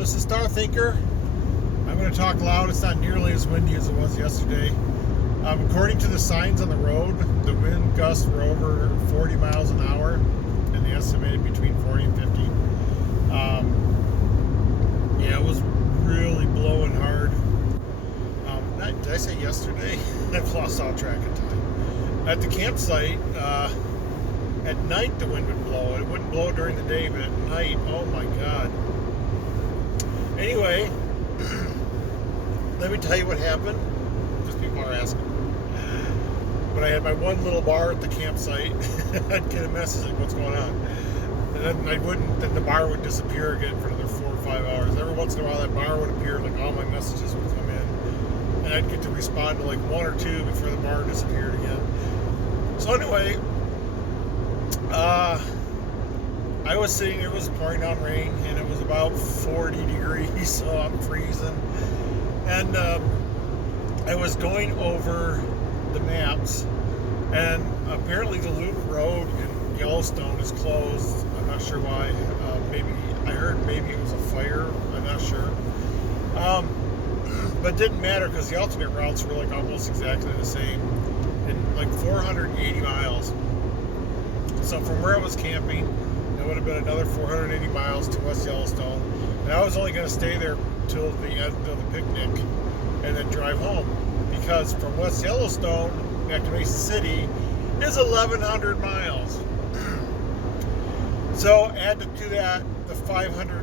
this is Star Thinker. I'm going to talk loud. It's not nearly as windy as it was yesterday. According to the signs on the road, the wind gusts were over 40 miles an hour, and they estimated between 40 and 50. Yeah, it was really blowing hard. Did I say yesterday? I've lost all track of time. At the campsite, at night the wind would blow. It wouldn't blow during the day, but at night, oh my God. Anyway, let me tell you what happened, because people are asking. When I had my one little bar at the campsite, I'd get a message like, what's going on? And then the bar would disappear again for another 4 or 5 hours. Every once in a while that bar would appear, like all my messages would come in. And I'd get to respond to like one or two before the bar disappeared again. So anyway, I was sitting, it was pouring down rain, and it was about 40 degrees, so I'm freezing. And I was going over the maps, and apparently the loop road in Yellowstone is closed. I'm not sure why. I heard maybe it was a fire. I'm not sure. But it didn't matter because the alternate routes were like almost exactly the same, in like 480 miles. So from where I was camping, it would have been another 480 miles to West Yellowstone, and I was only going to stay there till the end of the picnic and then drive home, because from West Yellowstone back to Mason City is 1,100 miles. So add to that the 500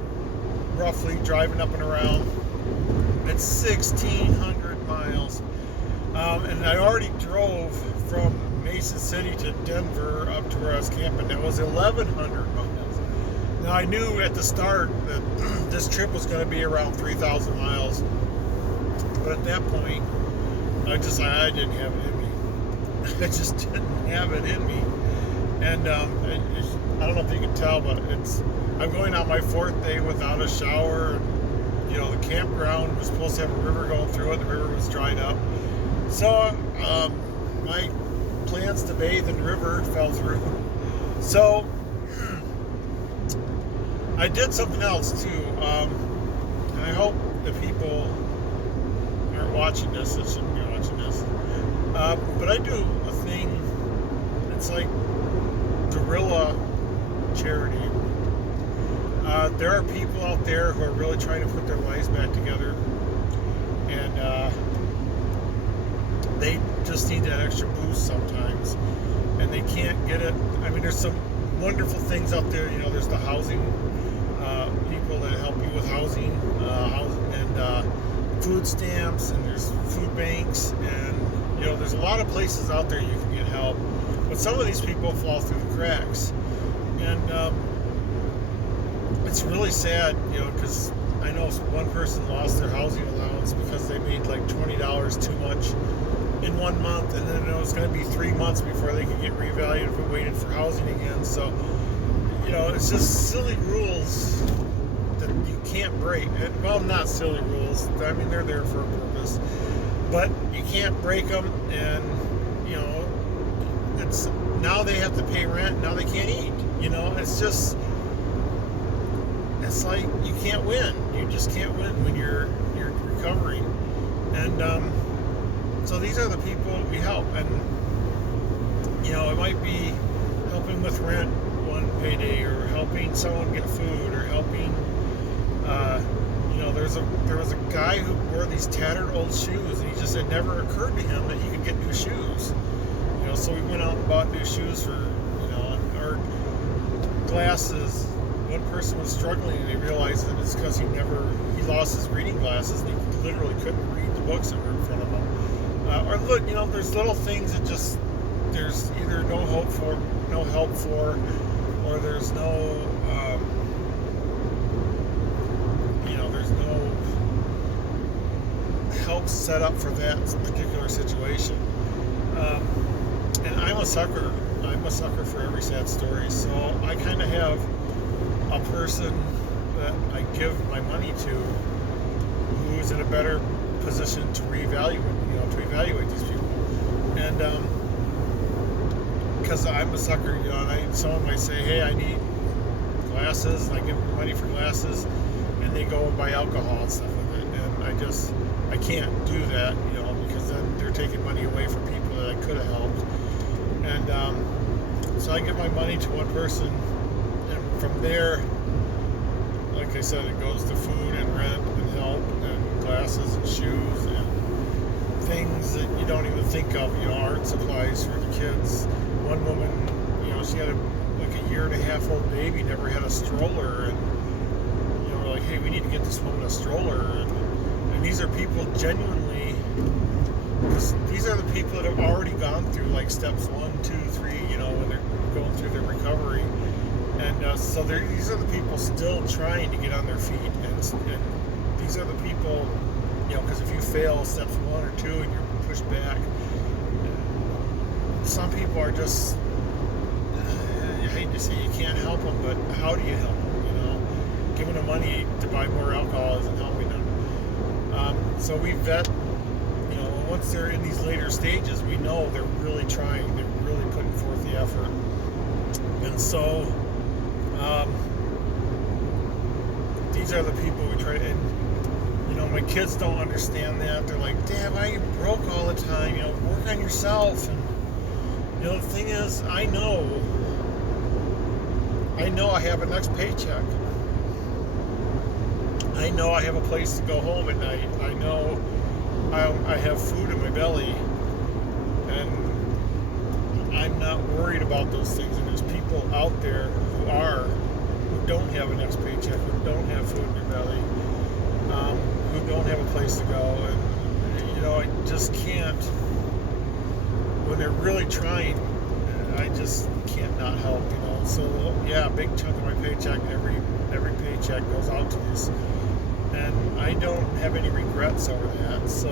roughly driving up and around. It's 1,600 miles. And I already drove from Mason City to Denver up to where I was camping. That was 1,100 miles. Now I knew at the start that this trip was going to be around 3,000 miles. But at that point, I didn't have it in me. I just didn't have it in me. And I don't know if you can tell, but I'm going on my 4th day without a shower. You know, the campground was supposed to have a river going through it. The river was dried up. So my plans to bathe in the river fell through. So I did something else too. And I hope the people aren't watching this. They shouldn't be watching this. But I do a thing. It's like guerrilla charity. There are people out there who are really trying to put their lives back together, and they just need that extra boost sometimes, and they can't get it. I mean, there's some wonderful things out there. You know, there's the housing people that help you with housing, and food stamps, and there's food banks, and you know, there's a lot of places out there you can get help. But some of these people fall through the cracks, and it's really sad, you know, because I know one person lost their housing allowance because they made like $20 too much in 1 month, and then it was going to be 3 months before they could get revalued if we waited for housing again. So, you know, it's just silly rules that you can't break. Well, not silly rules. I mean, they're there for a purpose, but you can't break them. And you know, it's now they have to pay rent. Now they can't eat. You know, it's like you can't win. You just can't win when you're recovering. And so these are the people we help. And you know, it might be helping with rent one payday, or helping someone get food, or helping. You know, there was a guy who wore these tattered old shoes, and it never occurred to him that he could get new shoes. You know, so we went out and bought new shoes for, you know, or glasses. One person was struggling, and he realized that it's because he lost his reading glasses, and he literally couldn't read the books that were in front of him. Or look, you know, there's little things that just there's either no help for, or there's no, you know, there's no help set up for that particular situation. And I'm a sucker. I'm a sucker for every sad story. So I kind of have a person that I give my money to who's in a better position to evaluate these people. And because I'm a sucker, you know, and someone might say, hey, I need glasses, and I give them money for glasses, and they go and buy alcohol and stuff with it. And I can't do that, because then they're taking money away from people that I could have helped. And so I give my money to one person, and from there, like I said, it goes to food and rent and help and glasses and shoes and things that you don't even think of, art supplies for the kids. One woman, she had a 1.5-year old baby, never had a stroller, and we're like, hey, we need to get this woman a stroller. And these are people genuinely, because these are the people that have already gone through like steps 1, 2, 3, when they're going through their recovery. And so these are the people still trying to get on their feet, and these are the people, because if you fail steps 1 or 2 and you're pushed back, some people are just, I hate to say you can't help them, but how do you help them? Giving them money to buy more alcohol isn't helping them. So we vet, once they're in these later stages, we know they're really trying, they're really putting forth the effort. And so these are the people we try to, and my kids don't understand that. They're like, Dad, why are you broke all the time? Work on yourself. And the thing is, I know I have a next paycheck. I know I have a place to go home at night. I know I have food in my belly, and I'm not worried about those things. And there's people out there who don't have a next paycheck, who don't have food in their belly, who don't have a place to go, and I just can't. When they're really trying, I just can't not help. So yeah, a big chunk of my paycheck, every paycheck goes out to this, and I don't have any regrets over that. So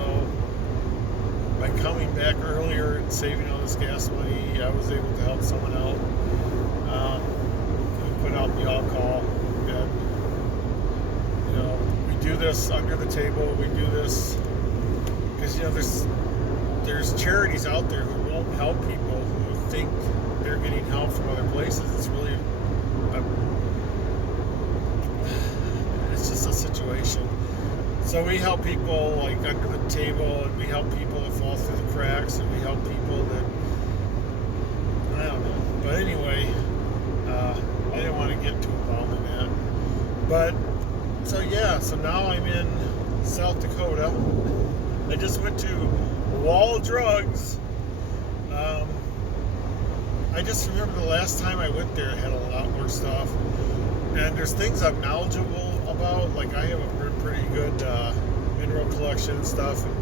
by coming back earlier and saving all this gas money, I was able to help someone out. Put out the alcohol, and we do this under the table. We do this because there's charities out there who won't help people who think they're getting help from other places. It's really it's just a situation. So we help people like under the table, and we help people that fall through the cracks, and we help people that, I don't know. But anyway, I didn't want to get too involved in that. But so now I'm in South Dakota. I just went to Wall Drugs. I just remember the last time I went there, it had a lot more stuff. And there's things I'm knowledgeable about. Like I have a pretty good mineral collection and stuff. And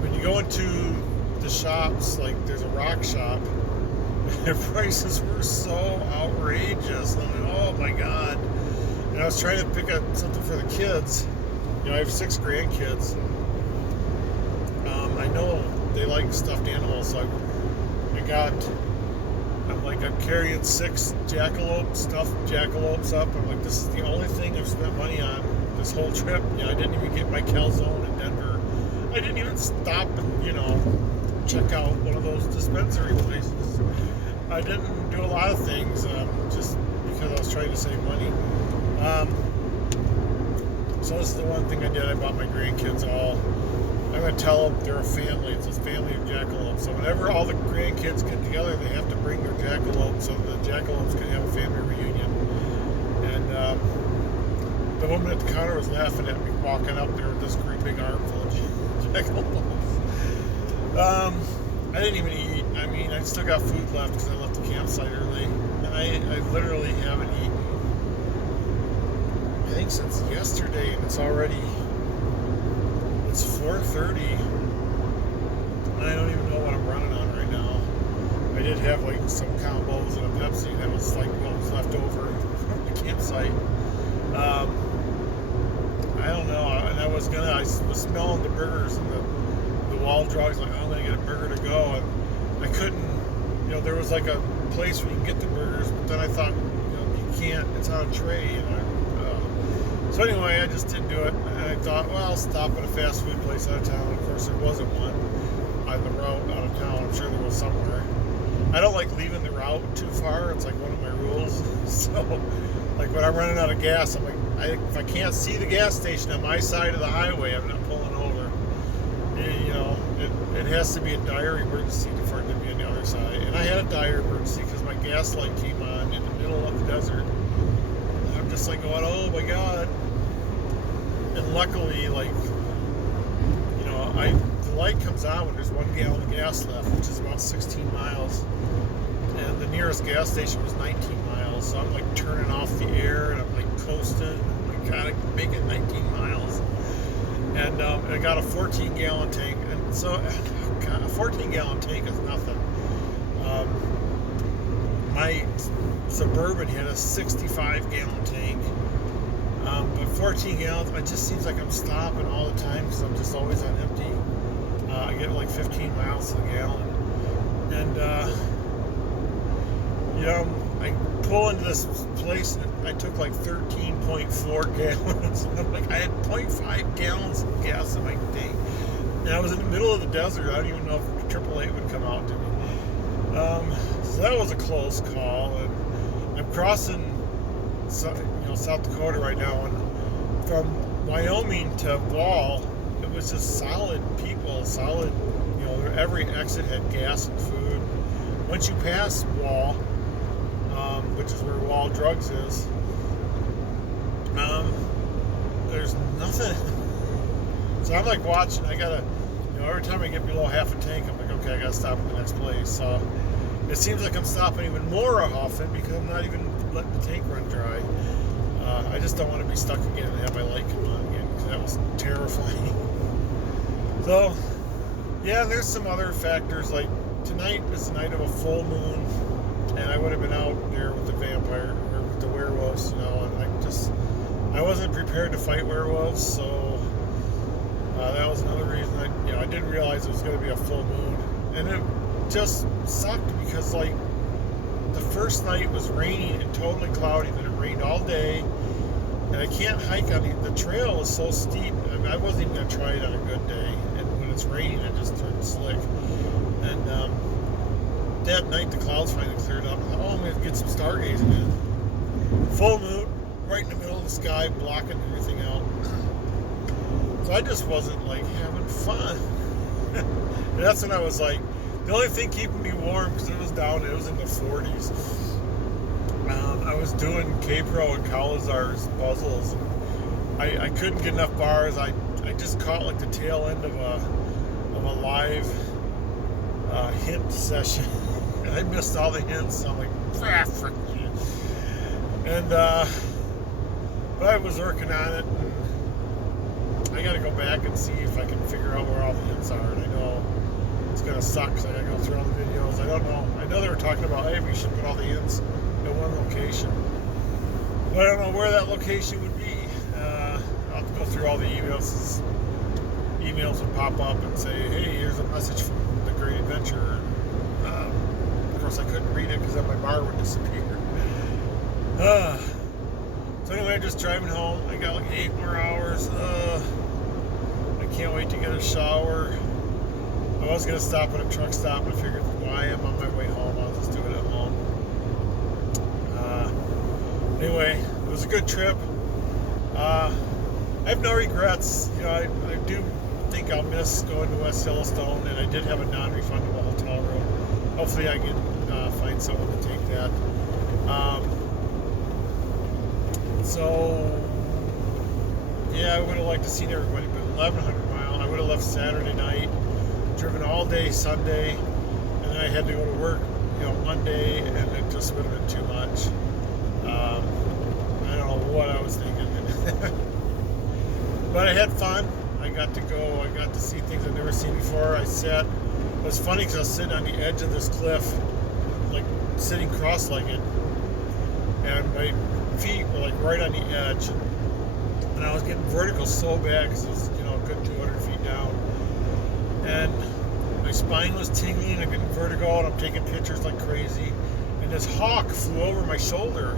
when you go into the shops, like there's a rock shop, their prices were so outrageous. I'm like, oh my God. And I was trying to pick up something for the kids. I have 6 grandkids. I know they like stuffed animals, so I'm carrying 6 stuffed jackalopes up. I'm like, this is the only thing I've spent money on this whole trip. I didn't even get my calzone in Denver. I didn't even stop and, check out one of those dispensary places. I didn't do a lot of things just because I was trying to save money. So this is the one thing I did. I bought my grandkids all. I'm going to tell them they're a family. It's a family of jackalopes. So whenever all the grandkids get together, they have to bring their jackalope so the jackalopes can have a family reunion. And the woman at the counter was laughing at me walking up there with this great big armful of jackalopes. I didn't even eat. I mean, I still got food left because I left the campsite early. And I literally haven't eaten, I think, since yesterday, and it's 4:30. I don't even know what I'm running on right now. I did have like some combos and a Pepsi that was like what was left over from the campsite. I don't know. And I was smelling the burgers and the Wall Drugs. Like, I'm gonna get a burger to go, and I couldn't. There was like a place where you can get the burgers, but then I thought, you can't. It's on a tray, so anyway, I just didn't do it, and I thought, well, I'll stop at a fast food place out of town. Of course, there wasn't one on the route out of town. I'm sure there was somewhere. I don't like leaving the route too far. It's like one of my rules. So Like when I'm running out of gas, I'm like, if I can't see the gas station on my side of the highway, I'm not pulling over. And, you know, it has to be a dire emergency for it to be on the other side. And I had a dire emergency because my gas light came on in the middle of the desert. And I'm just like going, oh my God. And luckily, like, you know, the light comes on when there's 1 gallon of gas left, which is about 16 miles. And the nearest gas station was 19 miles. So I'm like turning off the air and I'm like coasting. I'm like, gotta make it 19 miles. And I got a 14 gallon tank. And so, God, a 14 gallon tank is nothing. My Suburban had a 65 gallon tank. But 14 gallons, it just seems like I'm stopping all the time because I'm just always on empty. I get like 15 miles to the gallon. And, you know, I pull into this place and I took like 13.4 gallons. I'm like, I had 0.5 gallons of gas in my tank. And I was in the middle of the desert. I don't even know if AAA would come out to me. So that was a close call. And I'm crossing, you know, South Dakota right now. And from Wyoming to Wall, it was just solid people, solid, you know, every exit had gas and food. Once you pass Wall, which is where Wall Drugs is, there's nothing. So I'm like watching. I gotta, you know, every time I get below half a tank, I'm like, okay, I gotta stop at the next place. So it seems like I'm stopping even more often because I'm not even letting the tank run dry. I just don't want to be stuck again and have my light come on again because that was terrifying. So yeah, there's some other factors. Like tonight is the night of a full moon. And I would have been out there with the vampire or with the werewolves, you know, and I wasn't prepared to fight werewolves, so that was another reason I didn't realize it was going to be a full moon. And it just sucked because, like, the first night was raining and totally cloudy, then it rained all day, and I can't hike on the trail is so steep. I mean, I wasn't even going to try it on a good day, and when it's raining, it just turns slick. And, that night the clouds finally cleared up. I thought, I'm going to get some stargazing in. Full moon, right in the middle of the sky, blocking everything out. So I just wasn't like having fun. And that's when I was like, the only thing keeping me warm, because it was in the 40s. I was doing K-Pro and Kalazar's puzzles. I couldn't get enough bars. I just caught like the tail end of a live hint session. And I missed all the hints. So I'm like, frick you. And, but I was working on it. And I got to go back and see if I can figure out where all the hints are. And I know it's going to suck because I got to go through all the videos. I don't know. I know they were talking about, hey, we should put all the hints in one location. But I don't know where that location would be. I'll have to go through all the emails. Emails would pop up and say, hey, here's a message from the Great Adventure. Of course, I couldn't read it because then my bar would disappear. So anyway, just driving home. I got like 8 more hours. I can't wait to get a shower. I was going to stop at a truck stop, but I figured why I'm on my way home, I'll just do it at home. Anyway, it was a good trip. I have no regrets. You know, I do think I'll miss going to West Yellowstone, and I did have a non-refundable hotel room. Hopefully I can find someone to take that. So, yeah, I would have liked to see everybody, but 1,100 miles. I would have left Saturday night, driven all day Sunday, and then I had to go to work, you know, Monday, and it just would have been too much. I don't know what I was thinking. But I had fun. I got to go. I got to see things I've never seen before. It was funny because I was sitting on the edge of this cliff, like sitting cross-legged, and my feet were like right on the edge, and I was getting vertigo so bad because it was, you know, a good 200 feet down, and my spine was tingling. I'm getting vertigo, and I'm taking pictures like crazy, and this hawk flew over my shoulder,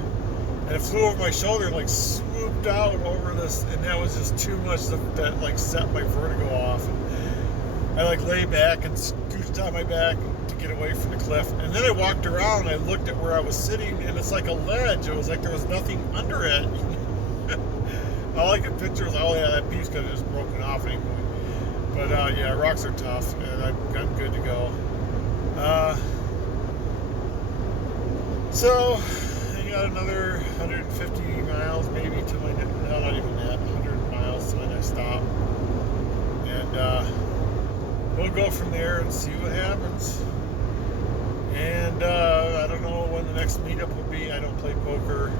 and it flew over my shoulder and like swooped out over this, and that was just too much that like set my vertigo off. I like lay back and scooched on my back to get away from the cliff. And then I walked around and I looked at where I was sitting, and it's like a ledge. It was like there was nothing under it. All I could picture was, oh yeah, that piece could have just broken off at any point. But yeah, rocks are tough, and I'm good to go. So I got another 150 miles maybe to my next, no, not even that, 100 miles to my next stop. And we'll go from there and see what happens. And I don't know when the next meetup will be. I don't play poker.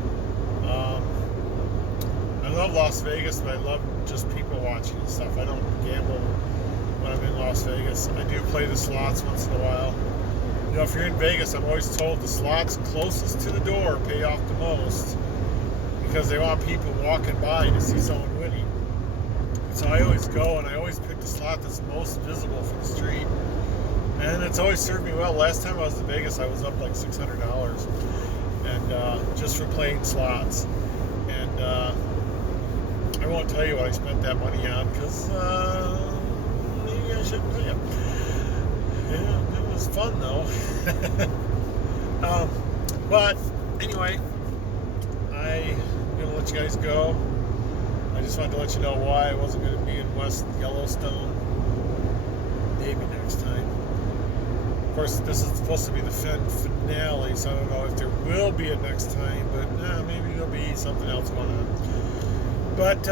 I love Las Vegas, but I love just people watching and stuff. I don't gamble when I'm in Las Vegas. I do play the slots once in a while. You know, if you're in Vegas, I'm always told the slots closest to the door pay off the most because they want people walking by to see someone winning. So I always go and I always pick the slot that's most visible from the street. And it's always served me well. Last time I was in Vegas, I was up like $600 and just for playing slots. And I won't tell you what I spent that money on because maybe I shouldn't tell you. Yeah, it was fun though. But anyway, I'm going to let you guys go. I just wanted to let you know why I wasn't going to be in West Yellowstone. Maybe next time. Of course, this is supposed to be the finale, so I don't know if there will be a next time, but maybe there'll be something else going on. But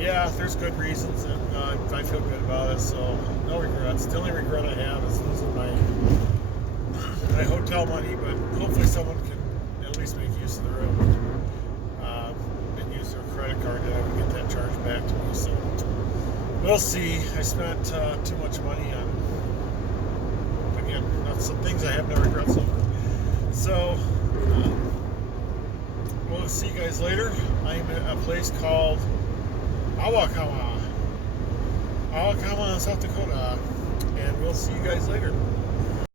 yeah, there's good reasons, and I feel good about it, so no regrets. The only regret I have is losing my hotel money, but hopefully someone can at least make use of the room and use their credit card, and I can get that charged back to me. So we'll see. I spent too much money on, again, not some things I have no regrets over. So we'll see you guys later. I'm at a place called Awakama, South Dakota, and we'll see you guys later.